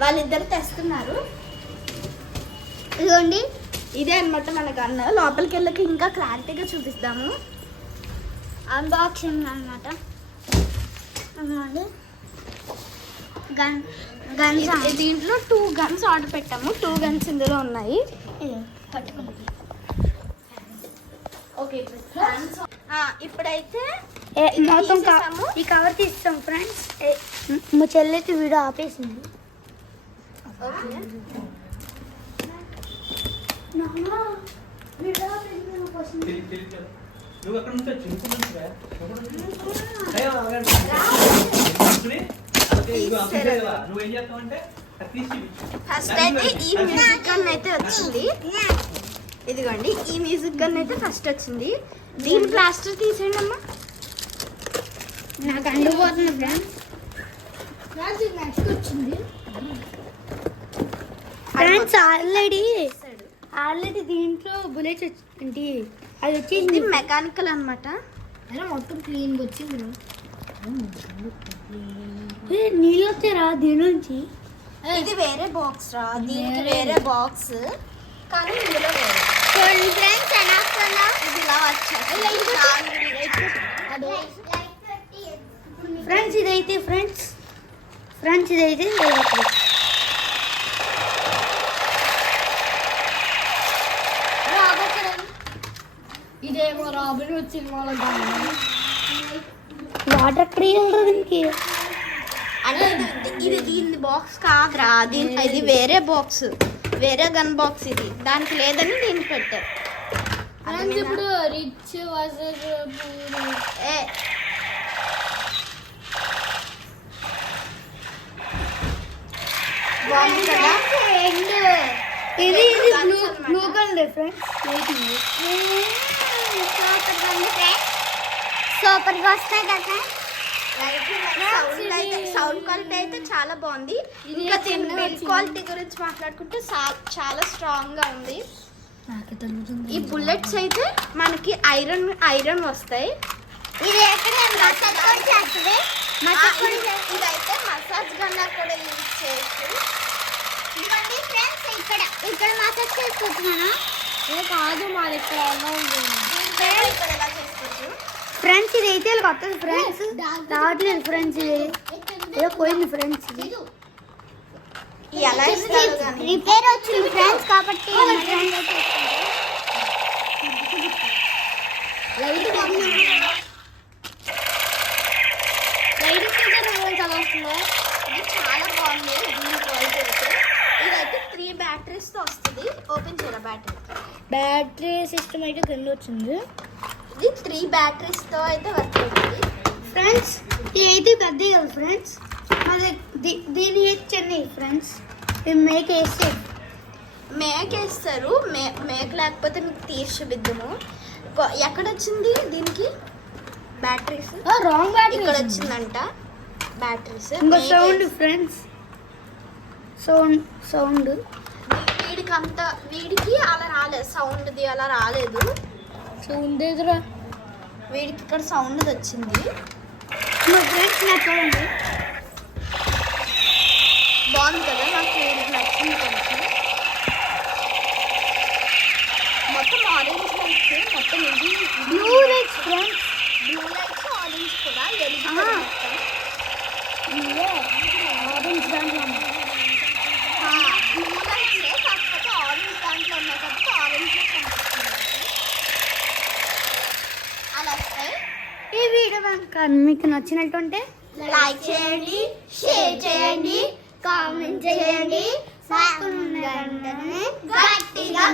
వాళ్ళిద్దరు తెస్తున్నారు. ఇదిగోండి, ఇదే అనమాట మన గన్. లోపలికి వెళ్ళక ఇంకా క్లారిటీగా చూపిస్తాము. అన్బాక్సింగ్ అనమాట. దీంట్లో 2 గన్స్ ఆర్డర్ పెట్టాము. 2 గన్స్ ఇందులో ఉన్నాయి. ఓకే, ఇప్పుడైతే మొత్తం ఈ కవర్ తీస్తాం ఫ్రెండ్స్. మా చెల్లెకి వీడియో ఆపేసింది. ఫస్ట్ అయితే ఈ మ్యూజిక్ గన్ అయితే వచ్చింది. ఇదిగోండి, ఈ మ్యూజిక్ గన్ అయితే ఫస్ట్ వచ్చింది. దీని ప్లాస్టర్ తీసేయండి అమ్మా. నాకు అండిపోతుంది ఫ్రెండ్స్. ఫ్రెండ్స్ ఆల్రెడీ దీంట్లో బుల్లెట్స్ వచ్చింది. అది వచ్చేసింది మెకానికల్ అనమాట. మొత్తం క్లీన్ వచ్చింది. నీళ్ళు వచ్చారా దీని నుంచి? ఇది వేరే బాక్స్ రా, దీనికి వేరే బాక్స్, కానీ ఇందులో వేరే. ఇది ఇలా వచ్చేది. ఫ్రెండ్స్ ఇదైతే ఇదేమో రాబిన్ వచ్చింది. వాటర్ ఎక్కడ వెళ్ళరు దీనికి? అంటే ఇది దీని బాక్స్ కాదురా, ఇది వేరే బాక్స్, వేరే గన్ బాక్స్. ఇది దానికి లేదని దీనికి పెట్టారు. ఇప్పుడు రిచ్ ఇది బ్లూ గన్ ఫ్రెండ్స్. సూపర్ గా వస్తాయి కదా. సౌండ్ క్వాలిటీ అయితే చాలా బాగుంది. ఇంకా దీని బిల్డ్ క్వాలిటీ గురించి మాట్లాడుకుంటే చాలా స్ట్రాంగ్ గా ఉంది. ఈ బుల్లెట్స్ అయితే మనకి ఐరన్ వస్తాయి. ఇదైతే మసాజ్ గన్ కూడా యూజ్ చేయొచ్చు. ఇక్కడ మసాజ్ చేసుకుంటున్నాను కాదు, మా దగ్గర ఫ్రెండ్స్. ఇది అయితే కొత్తది ఫ్రెండ్స్, రావట్లేదు ఫ్రెండ్స్. ఇది ఏదో పోయింది ఫ్రెండ్స్. ఎలా ఇస్తారు రిపేర్ వచ్చింది ఫ్రెండ్స్, కాబట్టి ఇది చాలా బాగుంది. దీని క్వాలిటీ అయితే ఇదైతే 3 బ్యాటరీస్ తో వస్తుంది. ఓపెన్ చేయరా బ్యాటరీ సిస్టమ్ అయితే కింద వచ్చింది. ఇది 3 బ్యాటరీస్ తో అయితే వర్క్ అవుతుంది ఫ్రెండ్స్. ఇది అయితే పెద్దది కదా ఫ్రెండ్స్. దీని చిన్నవి ఫ్రెండ్స్. మేకేస్తారు. మేక లేకపోతే మీకు తీర్చి చూపిద్దాము. ఎక్కడ వచ్చింది దీనికి బ్యాటరీస్? రాంగ్ బ్యాటరీ ఇక్కడ వచ్చిందంట బ్యాటరీస్. సౌండ్ ఫ్రెండ్స్, సౌండ్ వీడికి అలా రాలేదు. సౌండ్ది అలా రాలేదు. సౌండ్ ఎదురా వీడికి ఇక్కడ సౌండ్ వచ్చింది. చూడండి, బాగుంది కదా. నాకు వీడికి నచ్చింది కొంచెం. మొత్తం ఆరెంజ్ లైట్స్, మొత్తం ఇది blue lights friends. Blue lights, orange కూడా ఆరెంజ్ దాంట్లో బ్లూ లైట్స్ కాకపోతే ఆరెంజ్ దాంట్లో ఉన్నాయి కాబట్టి ఆరెంజ్ అలా వస్తాయి. ఈ వీడియో మీకు నచ్చినట్టుంటే లైక్ చేయండి, షేర్ చేయండి, కామెంట్ చేయండి, గట్టిగా